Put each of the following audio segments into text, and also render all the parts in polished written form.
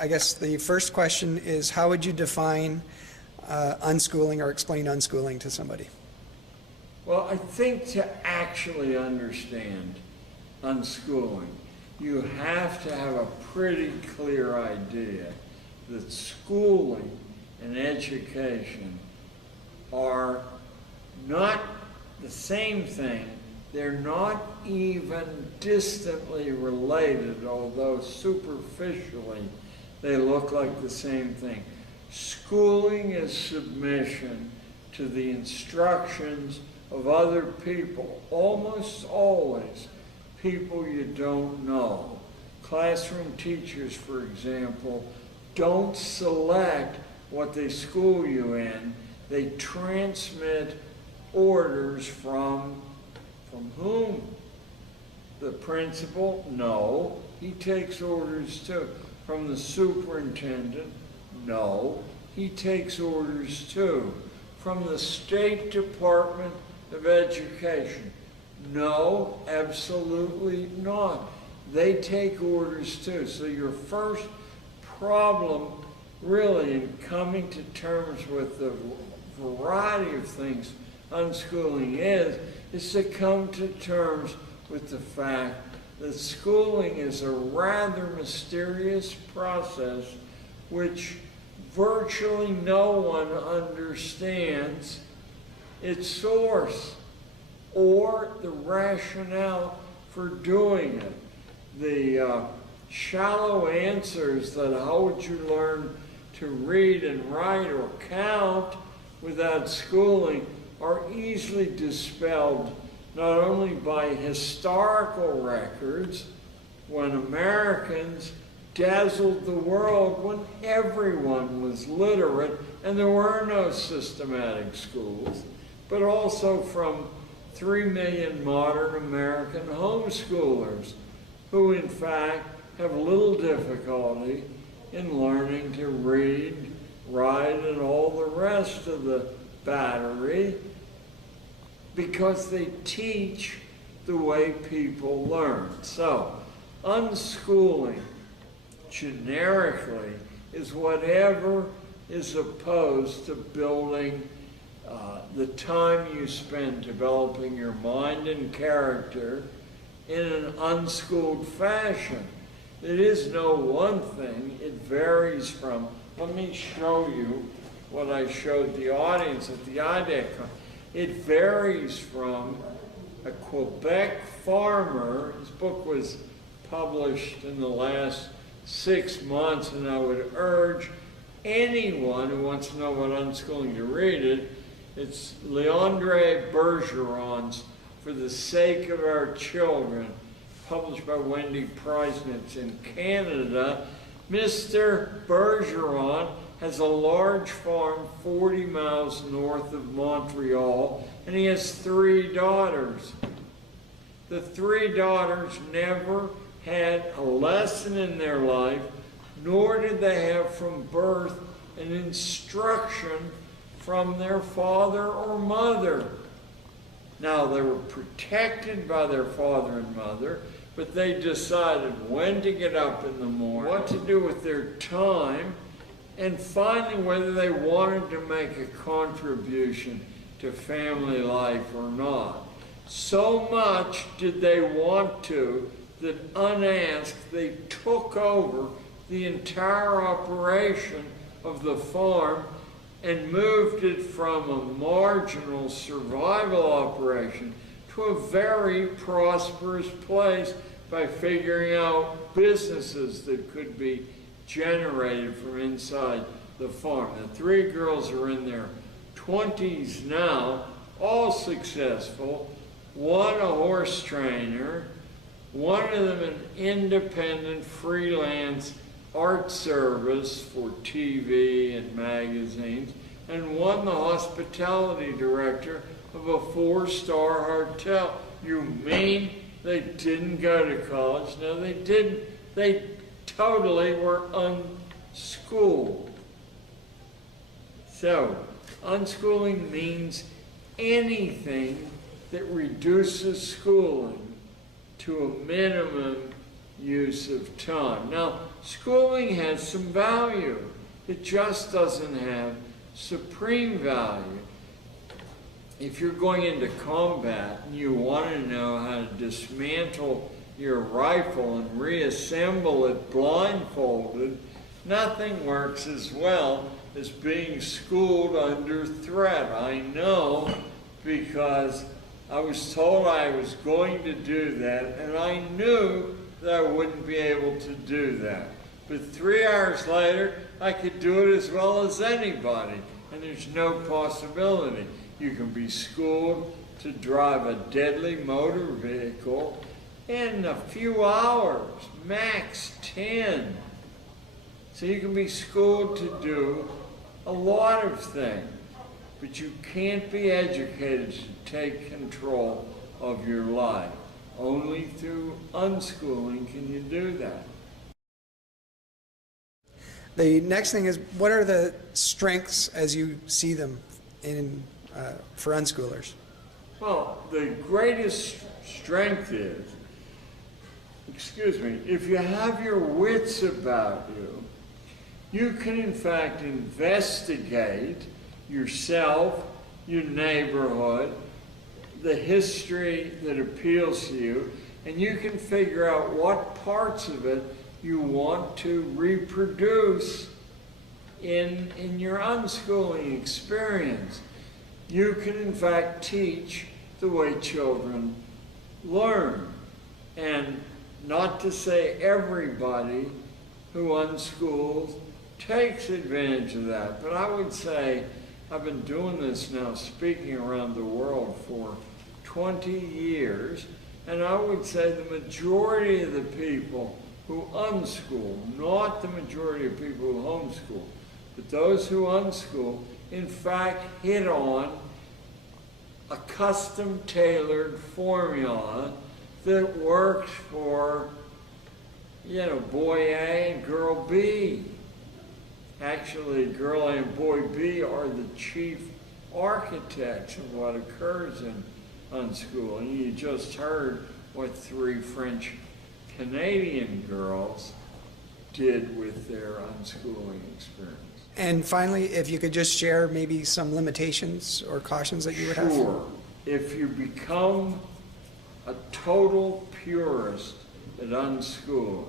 I guess the first question is, how would you define unschooling or explain unschooling to somebody? Well, I think to actually understand unschooling, you have to have a pretty clear idea that schooling and education are not the same thing. They're not even distantly related, although superficially they look like the same thing. Schooling is submission to the instructions of other people, almost always people you don't know. Classroom teachers, for example, don't select what they school you in. They transmit orders from whom? The principal? No. He takes orders too. From the superintendent? No. He takes orders too. From the State Department of Education? No, absolutely not. They take orders too. So your first problem really in coming to terms with the variety of things unschooling is to come to terms with the fact that schooling is a rather mysterious process which virtually no one understands its source or the rationale for doing it. The shallow answers that how would you learn to read and write or count without schooling are easily dispelled not only by historical records when Americans dazzled the world when everyone was literate and there were no systematic schools, but also from 3 million modern American homeschoolers who in fact have little difficulty in learning to read, write, and all the rest of the battery because they teach the way people learn. So, unschooling generically is whatever is opposed to building the time you spend developing your mind and character in an unschooled fashion. It is no one thing, it varies from, let me show you what I showed the audience at the IDEC. It varies from a Quebec farmer, his book was published in the last 6 months, and I would urge anyone who wants to know about unschooling to read it. It's Leandre Bergeron's For the Sake of Our Children, published by Wendy Preisnitz in Canada. Mr. Bergeron has a large farm 40 miles north of Montreal, and he has 3 daughters. The 3 daughters never had a lesson in their life, nor did they have from birth an instruction from their father or mother. Now, they were protected by their father and mother, but they decided when to get up in the morning, what to do with their time, and finally whether they wanted to make a contribution to family life or not. So much did they want to that unasked they took over the entire operation of the farm and moved it from a marginal survival operation to a very prosperous place by figuring out businesses that could be generated from inside the farm. The 3 girls are in their 20s now, all successful. One a horse trainer, one of them an independent freelance art service for TV and magazines, and one the hospitality director of a 4-star hotel. You mean they didn't go to college? No, they didn't. They totally were unschooled. So, unschooling means anything that reduces schooling to a minimum use of time. Now, schooling has some value. It just doesn't have supreme value. If you're going into combat and you want to know how to dismantle your rifle and reassemble it blindfolded, nothing works as well as being schooled under threat. I know because I was told I was going to do that, and I knew that I wouldn't be able to do that. But 3 hours later, I could do it as well as anybody, and there's no possibility. You can be schooled to drive a deadly motor vehicle in a few hours, max 10. So you can be schooled to do a lot of things, but you can't be educated to take control of your life. Only through unschooling can you do that. The next thing is, what are the strengths as you see them for unschoolers? Well, the greatest strength is, if you have your wits about you, you can in fact investigate yourself, your neighborhood, the history that appeals to you, and you can figure out what parts of it you want to reproduce in your unschooling experience. You can in fact teach the way children learn. And not to say everybody who unschools takes advantage of that, but I would say I've been doing this now, speaking around the world for 20 years, and I would say the majority of the people who unschool, not the majority of people who homeschool, but those who unschool, in fact hit on a custom-tailored formula that works for, boy A and girl B. Actually, girl A and boy B are the chief architects of what occurs in unschooling. You just heard what 3 French Canadian girls did with their unschooling experience. And finally, if you could just share maybe some limitations or cautions that you would have. Sure. If you become a total purist at unschooling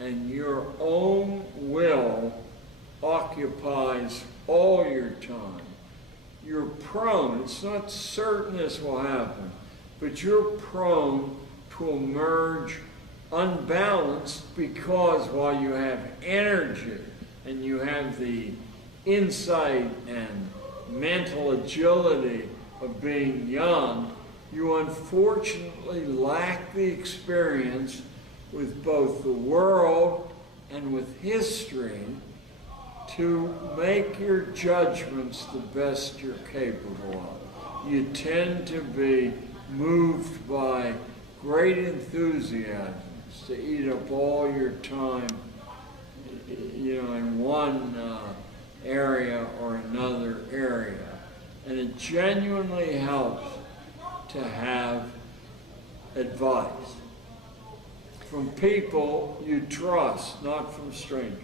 and your own will occupies all your time, you're prone, it's not certain this will happen, but you're prone to emerge unbalanced, because while you have energy and you have the insight and mental agility of being young, you unfortunately lack the experience with both the world and with history to make your judgments the best you're capable of. You tend to be moved by great enthusiasms to eat up all your time, in one area or another area. And it genuinely helps to have advice from people you trust, not from strangers.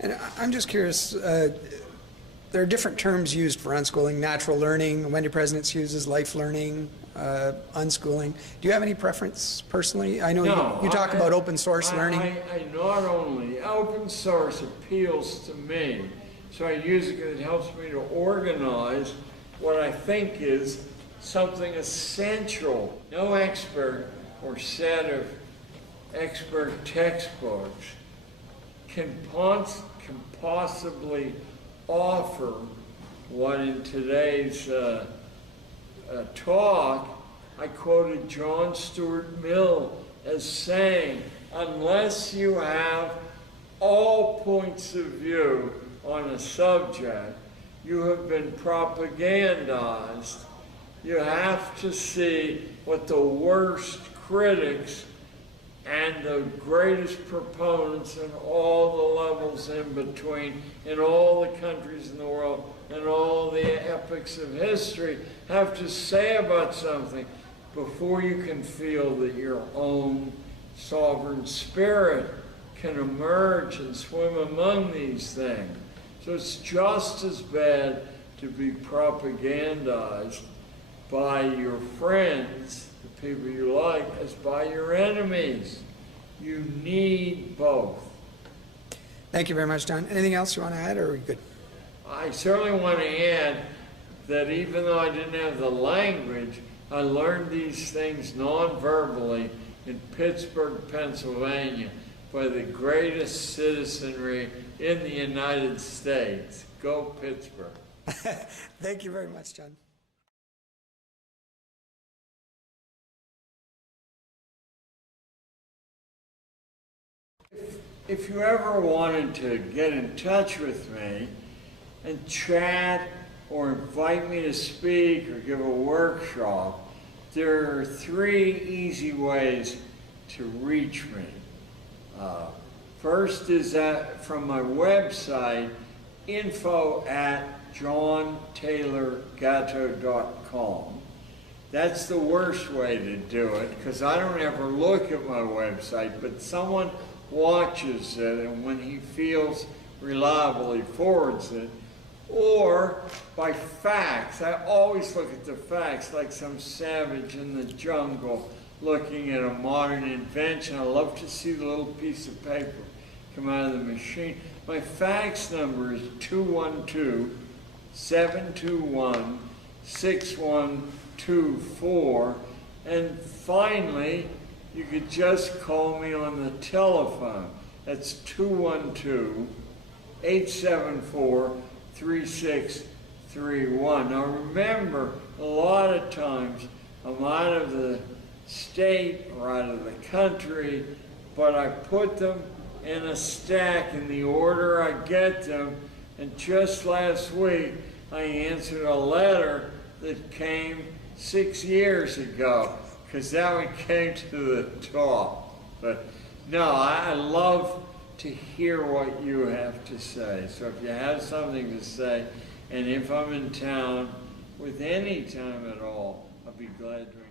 And I'm just curious, there are different terms used for unschooling: natural learning, Wendy Presidents uses life learning, unschooling. Do you have any preference personally? I know you talk about open source learning. I not only, open source appeals to me, so I use it because it helps me to organize what I think is something essential. No expert or set of expert textbooks can possibly offer what in today's talk, I quoted John Stuart Mill as saying, unless you have all points of view on a subject, you have been propagandized. You have to see what the worst critics and the greatest proponents in all the levels in between, in all the countries in the world, and all the epochs of history have to say about something before you can feel that your own sovereign spirit can emerge and swim among these things. So it's just as bad to be propagandized by your friends, the people you like, as by your enemies. You need both. Thank you very much, John. Anything else you want to add, or are we good? I certainly want to add that even though I didn't have the language, I learned these things non-verbally in Pittsburgh, Pennsylvania, by the greatest citizenry in the United States. Go Pittsburgh. Thank you very much, John. If you ever wanted to get in touch with me and chat or invite me to speak or give a workshop, there are 3 easy ways to reach me. First is from my website, info@johntaylorgatto.com. That's the worst way to do it, because I don't ever look at my website, but someone watches it, and when he feels reliable, he forwards it. Or by fax. I always look at the fax like some savage in the jungle looking at a modern invention. I love to see the little piece of paper come out of the machine. My fax number is 212-721-6124. And finally, you could just call me on the telephone. That's 212-874-3631. Now remember, a lot of times I'm out of the state or out of the country, but I put them in a stack in the order I get them. And just last week, I answered a letter that came 6 years ago, because that one came to the top. But no, I love to hear what you have to say. So if you have something to say, and if I'm in town with any time at all, I'll be glad to